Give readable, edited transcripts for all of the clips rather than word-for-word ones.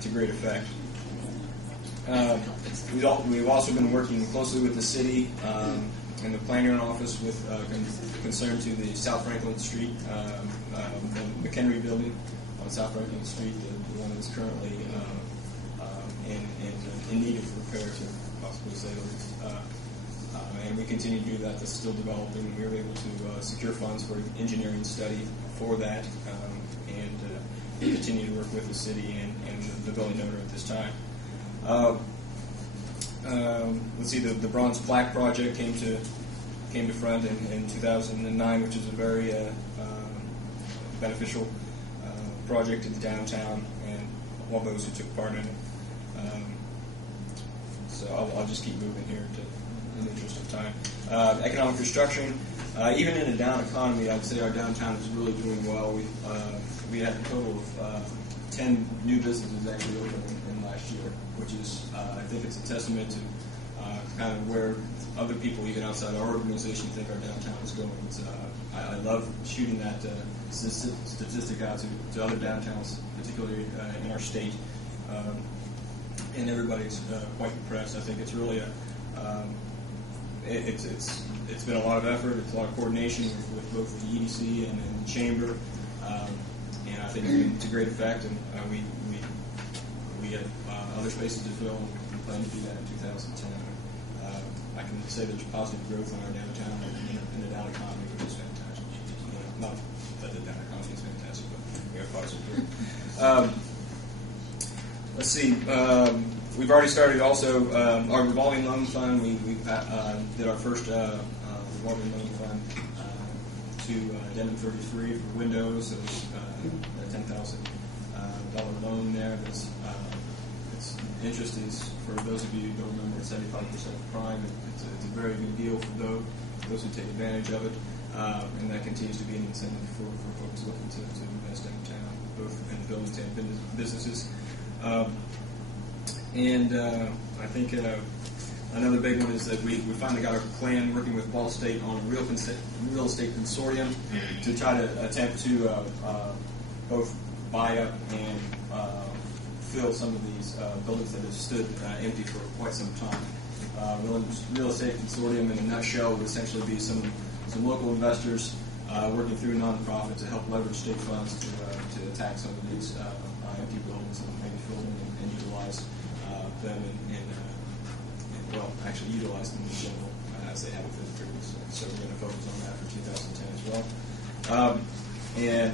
to great effect. We've also been working closely with the city and the planning office with concern to the South Franklin Street, the McHenry building on South Franklin Street, the one that's currently in need of repair, to possibly say the least. And we continue to do that. That's still developing. We were able to secure funds for an engineering study for that, and continue to work with the city and the building owner at this time. Let's see, the bronze plaque project came to front in 2009, which is a very beneficial project to the downtown and all those who took part in it. So I'll just keep moving here in the interest of time. Economic construction, even in a down economy, I'd say our downtown is really doing well. We had a total of 10 new businesses actually open in last year, which is, I think it's a testament to kind of where other people, even outside our organization, think our downtown is going. I love shooting that statistic out to other downtowns, particularly in our state, and everybody's quite impressed. I think it's really it's been a lot of effort. It's a lot of coordination with both the EDC and the chamber, and I think it's a great effect. And we have other spaces to fill, and we plan to do that in 2010. I can say there's positive growth in our downtown in the down economy, which is fantastic. Not that the down economy is fantastic, but we have positive growth. Let's see. We've already started also our revolving loan fund. We did our first revolving loan fund to Denham 33 for windows. It was a $10,000 loan there. Its interest is, for those of you who don't remember, 75% prime. It's a very good deal for those who take advantage of it, and that continues to be an incentive for folks looking to invest downtown, both in buildings and businesses. I think another big one is that we finally got our plan working with Ball State on a real estate consortium to try to attempt to both buy up and fill some of these buildings that have stood empty for quite some time. Real estate consortium, in a nutshell, would essentially be some local investors working through a nonprofit to help leverage state funds to attack some of these empty buildings and maybe fill them and utilize them well, actually utilize them in general as they haven't been previously. So we're going to focus on that for 2010 as well. And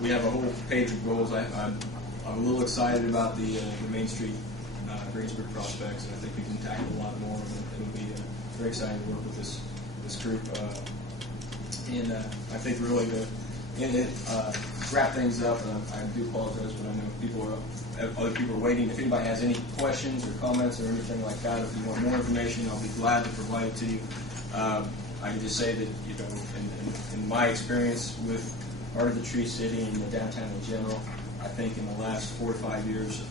we have a whole page of goals. I'm a little excited about the Main Street Greensburg prospects, and I think we can tackle a lot more. It'll be very exciting to work with this group. And I think really to wrap things up, and I do apologize, but I know other people are waiting. If anybody has any questions or comments or anything like that, if you want more information, I'll be glad to provide it to you. I can just say that, in my experience with Art of the Tree City and the downtown in general, I think in the last 4 to 5 years,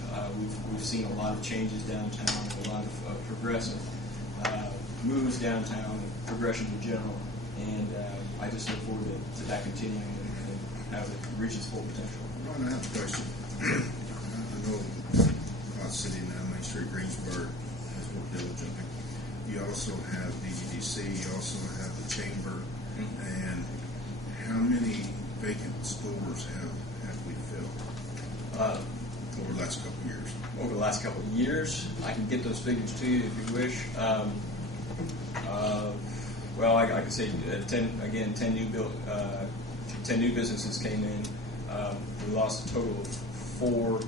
we've seen a lot of changes downtown, a lot of progressive moves downtown, and progression in general, and I just look forward to that continuing and have it reach its full potential. Ron, I have a question. I know Quad City now, Main Street Greensburg has worked diligently. You also have DGDC, you also have the chamber, and how many vacant stores have we filled over the last couple of years? Over the last couple of years, I can get those figures to you if you wish. Well, I can say 10 new businesses came in. We lost a total of 4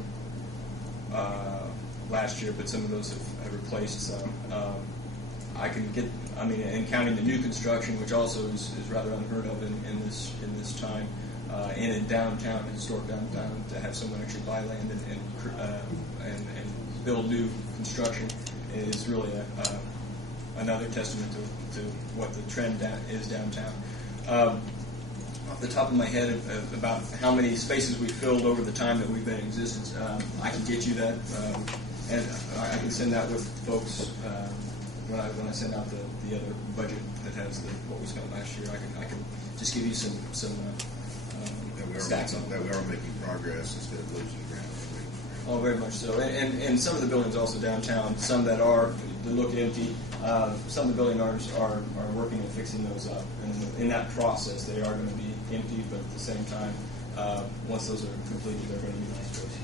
last year, but some of those have replaced some. I can get, and counting the new construction, which also is rather unheard of in this time, and in downtown, historic downtown, to have someone actually buy land and build new construction is really another testament to what the trend is downtown. Off the top of my head, about how many spaces we filled over the time that we've been in existence, I can get you that, and I can send that with folks when I send out the other budget that has what we spent last year. I can just give you some stats on that we are making progress instead of losing ground. Oh, very much so. And some of the buildings also downtown, some that look empty, some of the building owners are working on fixing those up. And in that process, they are going to be empty, but at the same time, once those are completed, they're going to be nice spaces.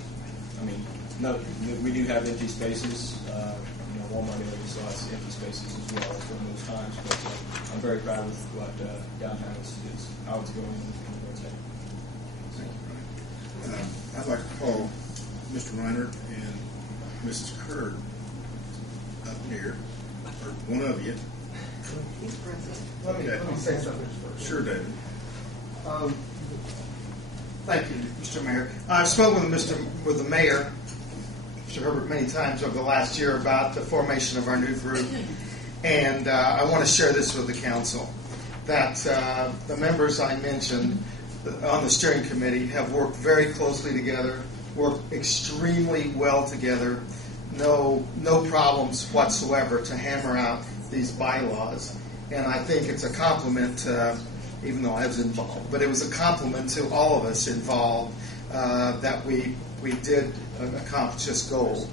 I mean, we do have empty spaces. Walmart area still has empty spaces as well during those times. But I'm very proud of what downtown is how it's going and where it's headed. Thank you, Brian. I'd like to call Mr. Reiner and Mrs. Curd up here, or one of you. Let me say something first. Sure, David. Thank you, Mr. Mayor. I've spoken with the mayor, Mr. Herbert, many times over the last year about the formation of our new group, and I want to share this with the council, that the members I mentioned on the steering committee have worked very closely together, worked extremely well together, no problems whatsoever to hammer out these bylaws. And I think it's a compliment, even though I was involved, but it was a compliment to all of us involved that we did accomplish this goal.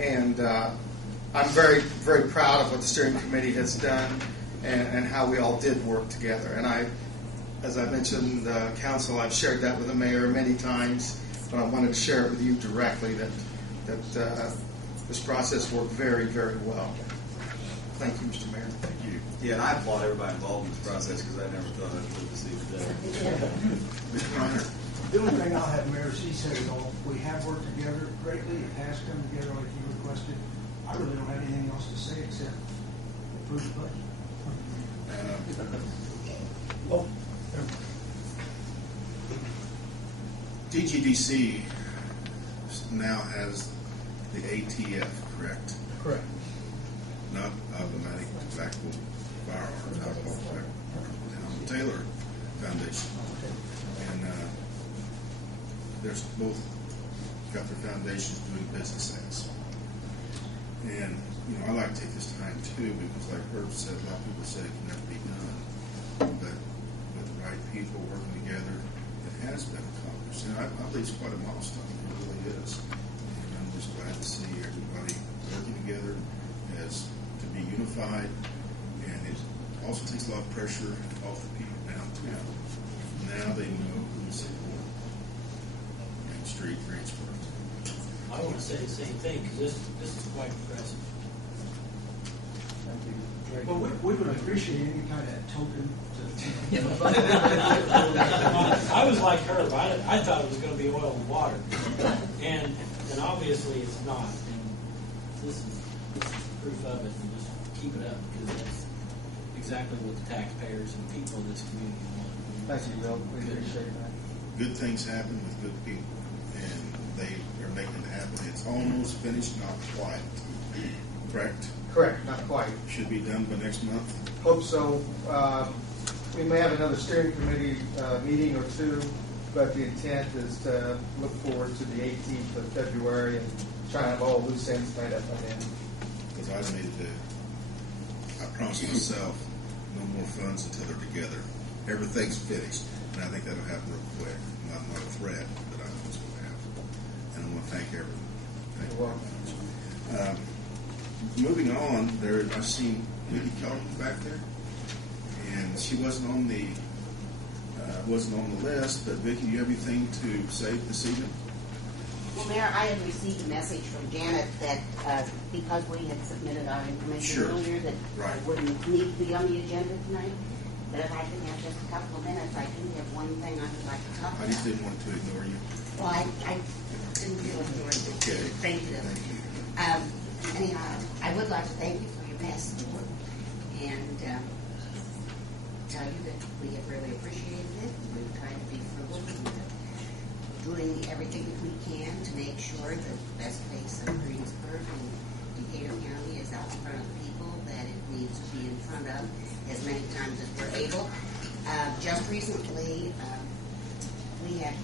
And I'm very, very proud of what the steering committee has done and how we all did work together. And as I mentioned, council, I've shared that with the mayor many times, but I wanted to share it with you directly that this process worked very, very well. Thank you, Mr. Mayor. Thank you. Yeah, and I applaud everybody involved in this process because I never thought I'd live to see the day. Mr. Reiner. The only thing I'll have, Mayor, she said it all. We have worked together greatly. It has come together like you requested. I really don't have anything else to say except approve the budget. DGDC now has the ATF, correct? Correct. Not automatic tobacco firearms, alcohol tobacco. Now, the Taylor Foundation. And there's both got their foundations doing business as. And, I like to take this time too, because like Herb said, a lot of people say it can never be done. But with the right people working together, it has been accomplished. And I believe it's quite a milestone. It really is. And I'm just glad to see everybody working together as to be unified. And it also takes a lot of pressure off the people downtown. Now they know who to support. Main Street, Greensburg. I want to say the same thing because this is quite impressive. Thank you. Well, we would appreciate any kind of token to. I was like her. I thought it was going to be oil and water, and obviously it's not. And this is proof of it. And just keep it up because that's exactly what the taxpayers and people in this community want. Thank you, Bill. We appreciate that. Good things happen with good people, and they are making it happen. It's almost finished, not quite. Correct? Correct, not quite. Should be done by next month. Hope so. We may have another steering committee meeting or two, but the intent is to look forward to the 18th of February and try to have all loose ends made up by then. Because I promised myself no more funds until they're together. Everything's finished, and I think that'll happen real quick. Not a threat, but I know it's going to happen. And I want to thank everyone. Thank you very much. Moving on, I've seen Vicki Kelly back there, and she wasn't on the list. But Vicki, do you have anything to say this evening? Well, Mayor, I had received a message from Janet that because we had submitted our information earlier, that I wouldn't need to be on the agenda tonight. But if I can have just a couple of minutes, I do have one thing I would like to talk about. I just didn't want to ignore you. Well, I didn't feel like you were sensitive. Anyhow, I would like to thank you for your past support and tell you that we have really appreciated it. We've tried to be frugal and doing everything that we can to make sure that the best place of Greensburg and Decatur County is out in front of the people that it needs to be in front of as many times as we're able. Just recently, we had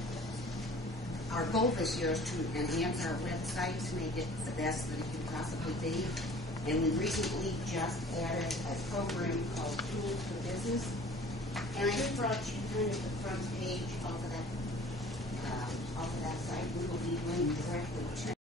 our goal this year is to enhance our website to make it the best that it can possibly be. And we recently just added a program called Tools for Business. And I just brought you kind of the front page off of that site. We will be doing